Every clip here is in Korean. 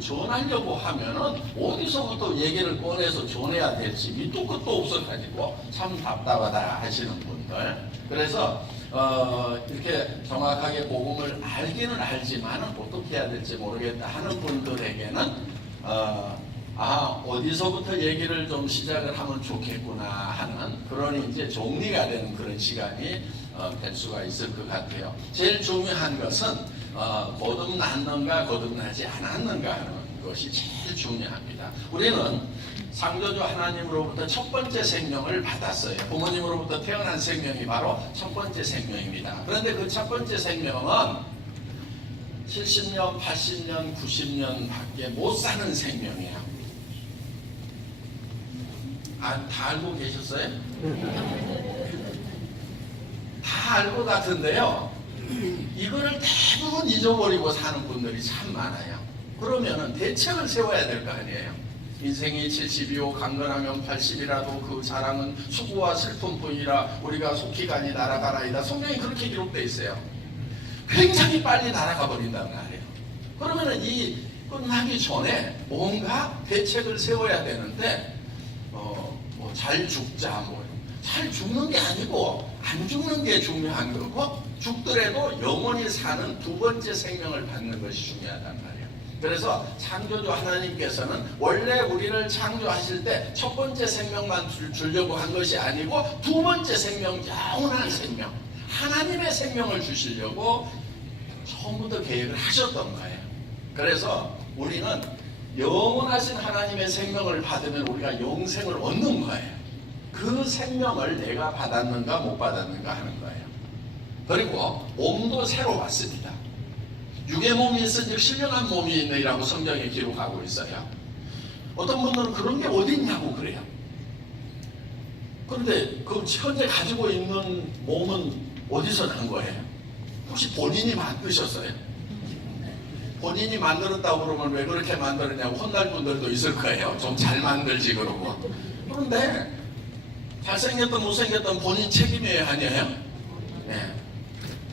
전하려고 하면은 어디서부터 얘기를 꺼내서 전해야 될지 밑도 끝도 없어가지고 참 답답하다 하시는 분들. 그래서 이렇게 정확하게 복음을 알기는 알지만 어떻게 해야 될지 모르겠다 하는 분들에게는 어디서부터 얘기를 좀 시작을 하면 좋겠구나 하는 그런 이제 정리가 되는 그런 시간이 될 수가 있을 것 같아요. 제일 중요한 것은 거듭났는가 거듭나지 않았는가 하는 것이 제일 중요합니다. 우리는 창조주 하나님으로부터 첫 번째 생명을 받았어요. 부모님으로부터 태어난 생명이 바로 첫 번째 생명입니다. 그런데 그 첫 번째 생명은 70년, 80년, 90년 밖에 못 사는 생명이에요. 다 알고 계셨어요? 다 알 것 같은데요. 이거를 대부분 잊어버리고 사는 분들이 참 많아요. 그러면은 대책을 세워야 될 거 아니에요. 인생이 70이요 강건하면 80이라도 그 자랑은 수고와 슬픔뿐이라 우리가 속히 가니 날아가라이다. 성경이 그렇게 기록되어 있어요. 굉장히 빨리 날아가 버린다는 말이에요. 그러면은 이 끝나기 전에 뭔가 대책을 세워야 되는데 잘 죽자 잘 죽는 게 아니고 안 죽는 게 중요한 거고 죽더라도 영원히 사는 두 번째 생명을 받는 것이 중요하단 말이에요. 그래서 창조주 하나님께서는 원래 우리를 창조하실 때 첫 번째 생명만 주려고 한 것이 아니고 두 번째 생명, 영원한 생명, 하나님의 생명을 주시려고 처음부터 계획을 하셨던 거예요. 그래서 우리는 영원하신 하나님의 생명을 받으면 우리가 영생을 얻는 거예요. 그 생명을 내가 받았는가 못 받았는가 하는 거예요. 그리고 몸도 새로 받습니다. 육의 몸이 있으니 신령한 몸이 있느니라고 성경에 기록하고 있어요. 어떤 분들은 그런 게 어디 있냐고 그래요. 그런데 그 현재 가지고 있는 몸은 어디서 난 거예요? 혹시 본인이 만드셨어요? 본인이 만들었다고 그러면 왜 그렇게 만들었냐고 혼날 분들도 있을 거예요. 좀 잘 만들지 그러고. 그런데 잘생겼던 못생겼던 본인 책임이에요, 아니에요? 네.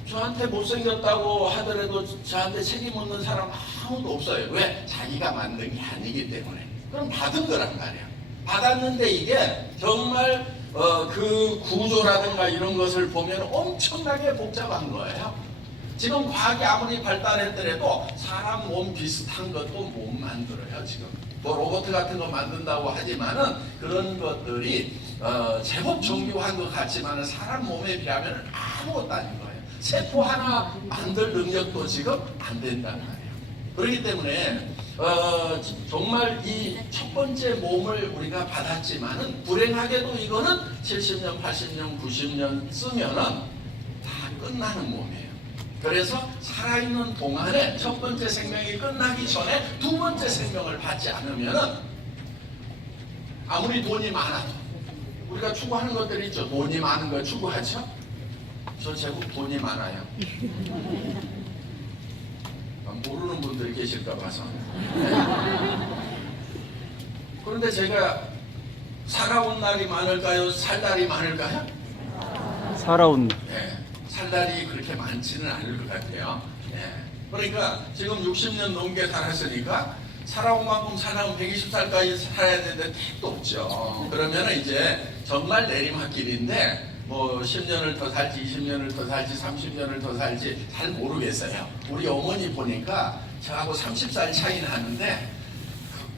저한테 못생겼다고 하더라도 저한테 책임 없는 사람 아무도 없어요. 왜? 자기가 만든 게 아니기 때문에. 그럼 받은 거란 말이에요. 받았는데 이게 정말 그 구조라든가 이런 것을 보면 엄청나게 복잡한 거예요. 지금 과학이 아무리 발달했더라도 사람 몸 비슷한 것도 못 만들어요. 지금 뭐 로봇 같은 거 만든다고 하지만은 그런 것들이 제법 정교한 것 같지만은 사람 몸에 비하면 아무것도 아닌 거예요. 세포 하나 만들 능력도 지금 안 된다는 말이에요. 그렇기 때문에 정말 이 첫 번째 몸을 우리가 받았지만은 불행하게도 이거는 70년, 80년, 90년 쓰면은 다 끝나는 몸이에요. 그래서 살아있는 동안에 첫 번째 생명이 끝나기 전에 두 번째 생명을 받지 않으면은 아무리 돈이 많아도 우리가 추구하는 것들이 있죠. 돈이 많은 걸 추구하죠. 저 제국 돈이 많아요. 모르는 분들이 계실까 봐서. 그런데 제가 살아온 날이 많을까요? 살 날이 많을까요? 살아온 네, 살 날이 그렇게 많지는 않을 것 같아요. 네. 그러니까 지금 60년 넘게 살았으니까 살아온 만큼 살아온 120살까지 살아야 되는데 택도 없죠. 그러면 이제 정말 내리막길인데 뭐 10년을 더 살지 20년을 더 살지 30년을 더 살지 잘 모르겠어요. 우리 어머니 보니까 저하고 30살 차이 나는데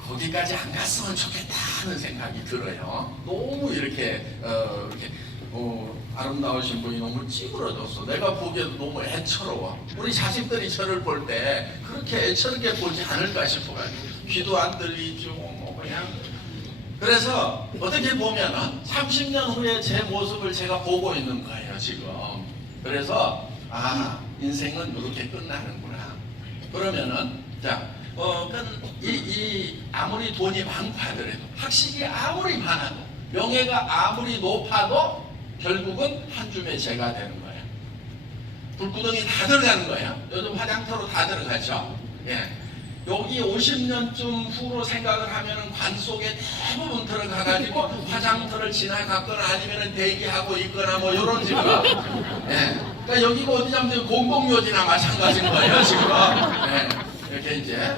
거기까지 안 갔으면 좋겠다 하는 생각이 들어요. 너무 이렇게 아름다우신 분이 너무 찌그러졌어. 내가 보기에도 너무 애처로워. 우리 자식들이 저를 볼 때 그렇게 애처롭게 보지 않을까 싶어가지고 귀도 안 들리죠. 뭐 그냥. 그래서 어떻게 보면은 30년 후에 제 모습을 제가 보고 있는 거예요 지금. 그래서 인생은 이렇게 끝나는구나. 그러면은 아무리 돈이 많고 하더라도 학식이 아무리 많아도 명예가 아무리 높아도 결국은 한 줌의 재가 되는 거예요. 불구덩이 다 들어가는 거예요. 요즘 화장터로 다 들어가죠. 예. 여기 50년쯤 후로 생각을 하면은 관 속에 대부분 들어가가지고 화장터를 지나갔거나 아니면은 대기하고 있거나 뭐 요런 지금. 예. 그러니까 여기가 어디냐면 공공요지나 마찬가지인 거예요 지금. 예. 이렇게 이제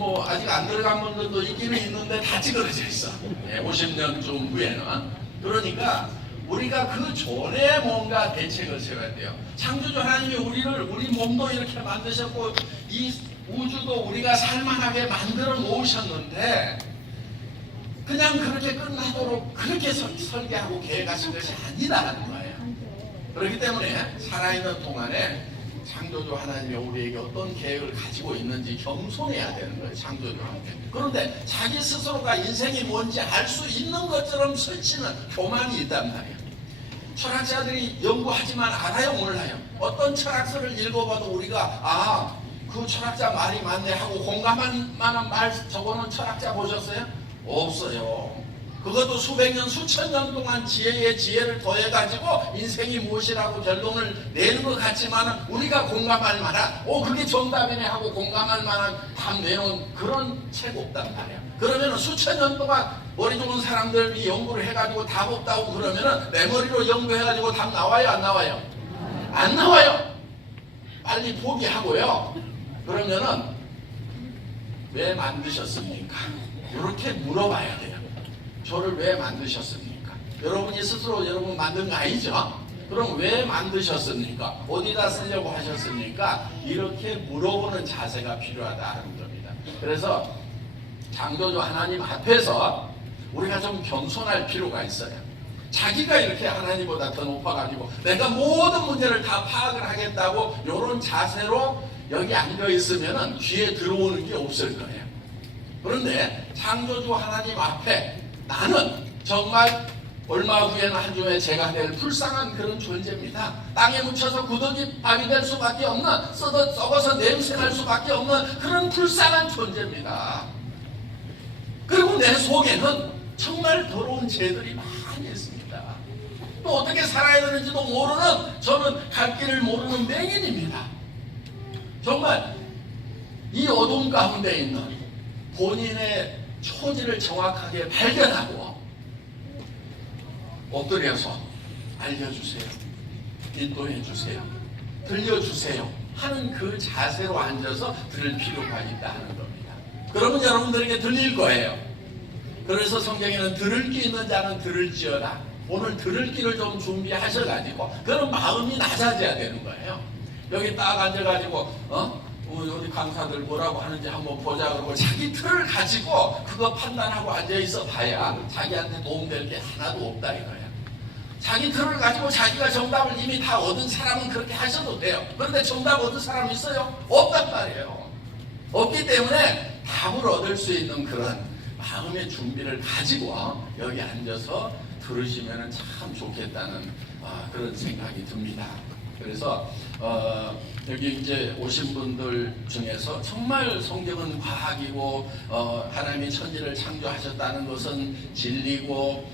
뭐 아직 안 들어간 분들도 있기는 있는데 다 찌그러져 있어. 50년쯤 후에는. 그러니까 우리가 그 전에 뭔가 대책을 세워야 돼요. 창조주 하나님이 우리 몸도 이렇게 만드셨고 이 우주도 우리가 살만하게 만들어 놓으셨는데 그냥 그렇게 끝나도록 그렇게 설계하고 계획하신 것이 아니다라는 거예요. 그렇기 때문에 살아있는 동안에 창조주 하나님이 우리에게 어떤 계획을 가지고 있는지 겸손해야 되는 거예요. 창조주한테. 그런데 자기 스스로가 인생이 뭔지 알 수 있는 것처럼 설치는 교만이 있단 말이에요. 철학자들이 연구하지만 알아요, 몰라요? 어떤 철학서를 읽어봐도 우리가 그 철학자 말이 맞네 하고 공감할 만한 말 적어놓은 철학자 보셨어요? 없어요. 그것도 수백 년, 수천 년 동안 지혜에 지혜를 더해가지고 인생이 무엇이라고 결론을 내는 것 같지만 우리가 공감할 만한 그게 정답이네 하고 공감할 만한 답 내놓은 그런 책 없단 말이야. 그러면 수천 년 동안 머리 좋은 사람들이 연구를 해가지고 답 없다고 그러면 내 머리로 연구해가지고 답 나와요, 안 나와요? 안 나와요. 빨리 포기하고요. 그러면은 왜 만드셨습니까? 이렇게 물어봐야 돼요. 저를 왜 만드셨습니까? 여러분이 스스로 여러분 만든 거 아니죠? 그럼 왜 만드셨습니까? 어디다 쓰려고 하셨습니까? 이렇게 물어보는 자세가 필요하다는 겁니다. 그래서 창조주 하나님 앞에서 우리가 좀 겸손할 필요가 있어요. 자기가 이렇게 하나님보다 더 높아가지고 내가 모든 문제를 다 파악을 하겠다고 이런 자세로 여기 앉아있으면 귀에 들어오는 게 없을 거예요. 그런데 창조주 하나님 앞에 나는 정말 얼마 후에는 한 주에 제가 될 불쌍한 그런 존재입니다. 땅에 묻혀서 구더기 밥이 될 수밖에 없는 썩어서 냄새날 수밖에 없는 그런 불쌍한 존재입니다. 그리고 내 속에는 정말 더러운 죄들이 많이 있습니다. 또 어떻게 살아야 되는지도 모르는 저는 갈 길을 모르는 맹인입니다. 정말 이 어둠 가운데 있는 본인의 처지를 정확하게 발견하고 엎드려서 알려주세요, 인도해 주세요, 들려주세요 하는 그 자세로 앉아서 들을 필요가 있다 하는 겁니다. 그러면 여러분들에게 들릴 거예요. 그래서 성경에는 들을 귀 있는 자는 들을지어다. 오늘 들을 귀를 좀 준비하셔가지고 그런 마음이 낮아져야 되는 거예요. 여기 딱 앉아가지고 우리 강사들 뭐라고 하는지 한번 보자 그러고 자기 틀을 가지고 그거 판단하고 앉아있어 봐야 자기한테 도움될 게 하나도 없다 이거야. 자기 틀을 가지고 자기가 정답을 이미 다 얻은 사람은 그렇게 하셔도 돼요. 그런데 정답 얻은 사람 있어요? 없단 말이에요. 없기 때문에 답을 얻을 수 있는 그런 마음의 준비를 가지고 여기 앉아서 들으시면 참 좋겠다는 그런 생각이 듭니다. 그래서 여기 이제 오신 분들 중에서 정말 성경은 과학이고 하나님이 천지를 창조하셨다는 것은 진리고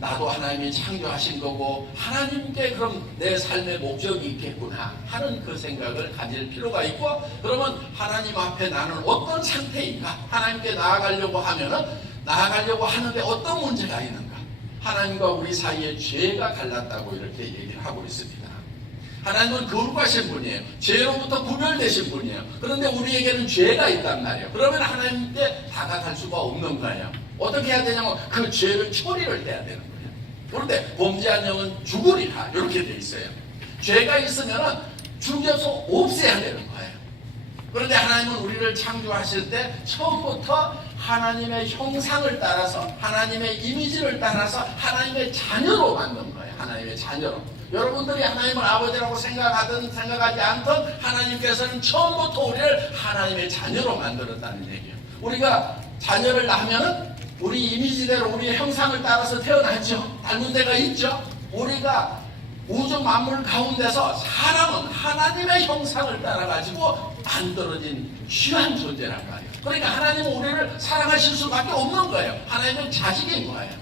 나도 하나님이 창조하신 거고 하나님께 그럼 내 삶의 목적이 있겠구나 하는 그 생각을 가질 필요가 있고, 그러면 하나님 앞에 나는 어떤 상태인가, 하나님께 나아가려고 하는데 어떤 문제가 있는가, 하나님과 우리 사이에 죄가 갈랐다고 이렇게 얘기를 하고 있습니다. 하나님은 거룩하신 분이에요. 죄로부터 구별되신 분이에요. 그런데 우리에게는 죄가 있단 말이에요. 그러면 하나님께 다가갈 수가 없는 거예요. 어떻게 해야 되냐면 그 죄를 처리를 해야 되는 거예요. 그런데 범죄한 영은 죽으리라 이렇게 돼 있어요. 죄가 있으면 죽여서 없애야 되는 거예요. 그런데 하나님은 우리를 창조하실 때 처음부터 하나님의 형상을 따라서 하나님의 이미지를 따라서 하나님의 자녀로 만든 거예요. 하나님의 자녀로. 여러분들이 하나님을 아버지라고 생각하든 생각하지 않든 하나님께서는 처음부터 우리를 하나님의 자녀로 만들었다는 얘기예요. 우리가 자녀를 낳으면 우리 이미지대로 우리의 형상을 따라서 태어나죠. 닮은 데가 있죠. 우리가 우주 만물 가운데서 사람은 하나님의 형상을 따라가지고 만들어진 귀한 존재란 말이에요. 그러니까 하나님은 우리를 사랑하실 수밖에 없는 거예요. 하나님은 자식인 거예요.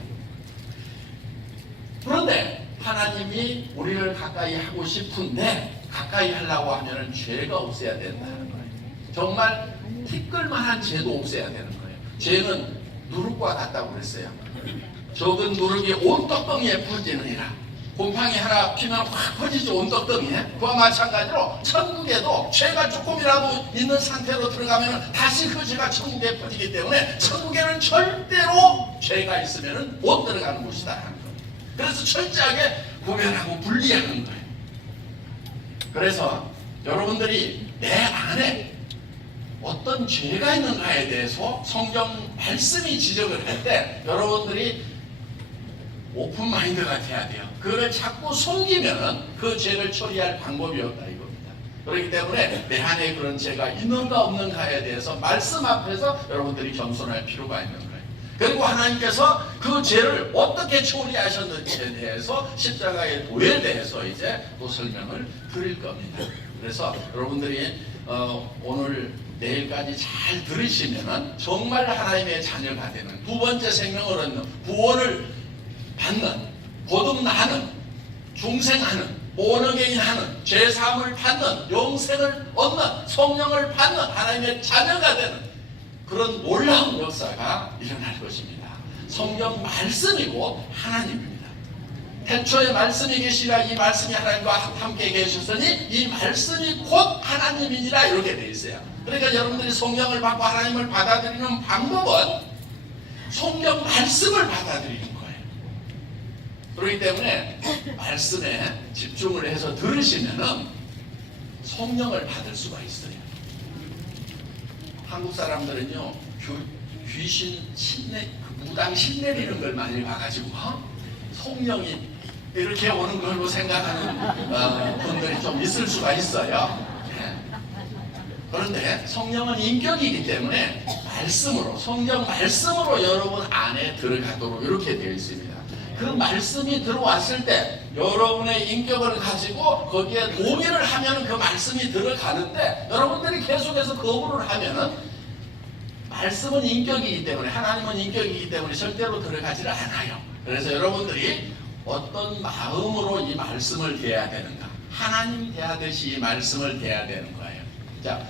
그런데 하나님이 우리를 가까이 하고 싶은데 가까이 하려고 하면 죄가 없어야 된다는 거예요. 정말 티끌만한 죄도 없어야 되는 거예요. 죄는 누룩과 같다고 그랬어요. 적은 누룩이 온 떡덩이에 퍼지느니라. 곰팡이 하나 피면 확 퍼지지 온떡덩이에. 그와 마찬가지로 천국에도 죄가 조금이라도 있는 상태로 들어가면 다시 그 죄가 천국에 퍼지기 때문에 천국에는 절대로 죄가 있으면 못 들어가는 곳이다 하는 거예요. 그래서 철저하게 구별하고 분리하는 거예요. 그래서 여러분들이 내 안에 어떤 죄가 있는가에 대해서 성경 말씀이 지적을 할 때 여러분들이 오픈 마인드가 돼야 돼요. 그걸 자꾸 숨기면은 그 죄를 처리할 방법이 없다 이겁니다. 그렇기 때문에 내 안에 그런 죄가 있는가 없는가에 대해서 말씀 앞에서 여러분들이 겸손할 필요가 있는 거예요. 그리고 하나님께서 그 죄를 어떻게 처리하셨는지에 대해서 십자가의 도에 대해서 이제 또 설명을 드릴 겁니다. 그래서 여러분들이 오늘 내일까지 잘 들으시면은 정말 하나님의 자녀가 되는 두 번째 생명을 얻는 구원을 받는 거듭나는 중생하는 born-again하는 죄사함을 받는 영생을 얻는 성령을 받는 하나님의 자녀가 되는 그런 놀라운 역사가 일어날 것입니다. 성경 말씀이고 하나님입니다. 태초에 말씀이 계시라 이 말씀이 하나님과 함께 계셨으니 이 말씀이 곧 하나님이니라 이렇게 되어 있어요. 그러니까 여러분들이 성령을 받고 하나님을 받아들이는 방법은 성경 말씀을 받아들이는 거예요. 그렇기 때문에 말씀에 집중을 해서 들으시면은 성령을 받을 수가 있어요. 한국 사람들은요 귀신 신내 무당 신내리는 걸 많이 봐가지고 성령이 이렇게 오는 걸로 생각하는 분들이 좀 있을 수가 있어요. 그런데 성령은 인격이기 때문에 말씀으로 성경 말씀으로 여러분 안에 들어가도록 이렇게 되어 있습니다. 그 말씀이 들어왔을 때 여러분의 인격을 가지고 거기에 동의를 하면 그 말씀이 들어가는데 여러분들이 계속해서 거부를 하면은 말씀은 인격이기 때문에 하나님은 인격이기 때문에 절대로 들어가지를 않아요. 그래서 여러분들이 어떤 마음으로 이 말씀을 대해야 되는가 하나님 대하듯이 이 말씀을 대해야 되는 거예요. 자,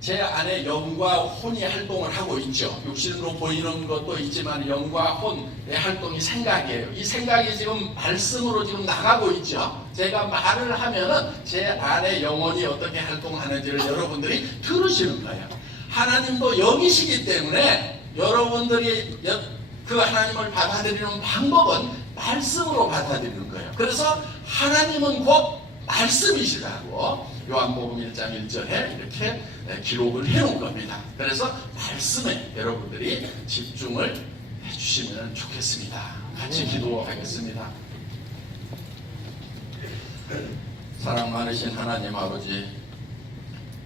제 안에 영과 혼이 활동을 하고 있죠. 육신으로 보이는 것도 있지만 영과 혼의 활동이 생각이에요. 이 생각이 지금 말씀으로 지금 나가고 있죠. 제가 말을 하면은 제 안에 영혼이 어떻게 활동하는지를 여러분들이 들으시는 거예요. 하나님도 영이시기 때문에 여러분들이 그 하나님을 받아들이는 방법은 말씀으로 받아들이는 거예요. 그래서 하나님은 곧 말씀이시라고 요한복음 1장 1절에 이렇게 기록을 해놓은 겁니다. 그래서 말씀에 여러분들이 집중을 해주시면 좋겠습니다. 같이 기도하겠습니다. 사랑 많으신 하나님 아버지,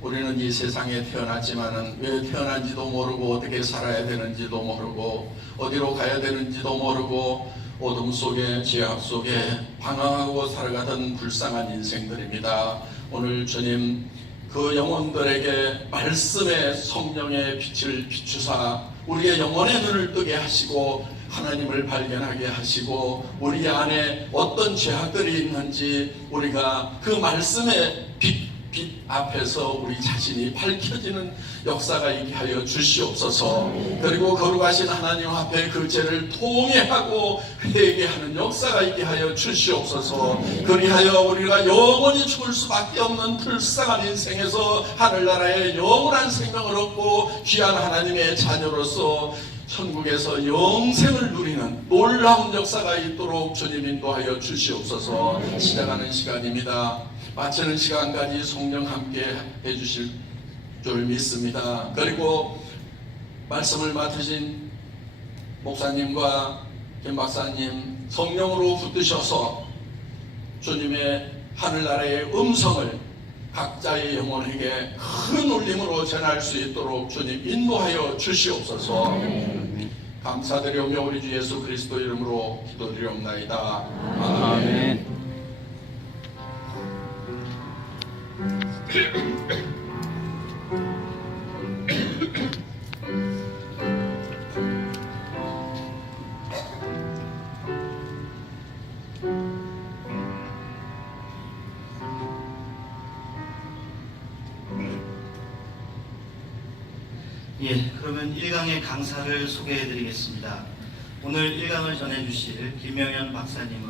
우리는 이 세상에 태어났지만은 왜 태어난지도 모르고 어떻게 살아야 되는지도 모르고 어디로 가야 되는지도 모르고 어둠 속에 죄악 속에 방황하고 살아가던 불쌍한 인생들입니다. 오늘 주님 그 영혼들에게 말씀의 성령의 빛을 비추사 우리의 영혼의 눈을 뜨게 하시고 하나님을 발견하게 하시고 우리 안에 어떤 죄악들이 있는지 우리가 그 말씀의 빛 앞에서 우리 자신이 밝혀지는 역사가 있게 하여 주시옵소서. 그리고 거룩하신 하나님 앞에 그 죄를 통회하고 회개하는 역사가 있게 하여 주시옵소서. 그리하여 우리가 영원히 죽을 수밖에 없는 불쌍한 인생에서 하늘나라의 영원한 생명을 얻고 귀한 하나님의 자녀로서 천국에서 영생을 누리는 놀라운 역사가 있도록 주님 인도하여 주시옵소서. 시작하는 시간입니다. 마치는 시간까지 성령 함께 해주실 줄 믿습니다. 그리고 말씀을 맡으신 목사님과 김 박사님 성령으로 붙드셔서 주님의 하늘나라의 음성을 각자의 영혼에게 큰 울림으로 전할 수 있도록 주님 인도하여 주시옵소서. 감사드리오며 우리 주 예수 그리스도 이름으로 기도드리옵나이다. 아멘. 예, 그러면 1강의 강사를 소개해 드리겠습니다. 오늘 1강을 전해 주실 김명현 박사님은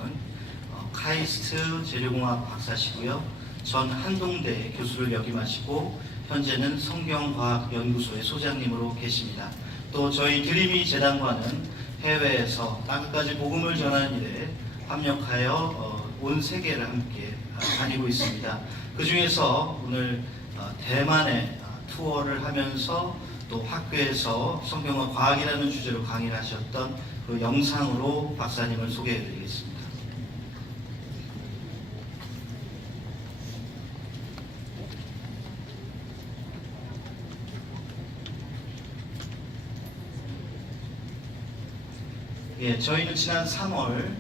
카이스트 재료공학 박사시고요. 전 한동대 교수를 역임하시고 현재는 성경과학연구소의 소장님으로 계십니다. 또 저희 드림이 재단과는 해외에서 땅끝까지 복음을 전하는 일에 합력하여 온 세계를 함께 다니고 있습니다. 그 중에서 오늘 대만에 투어를 하면서 또 학교에서 성경과 과학이라는 주제로 강의를 하셨던 그 영상으로 박사님을 소개해드리겠습니다. 예, 저희는 지난 3월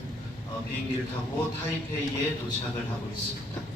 비행기를 타고 타이페이에 도착을 하고 있습니다.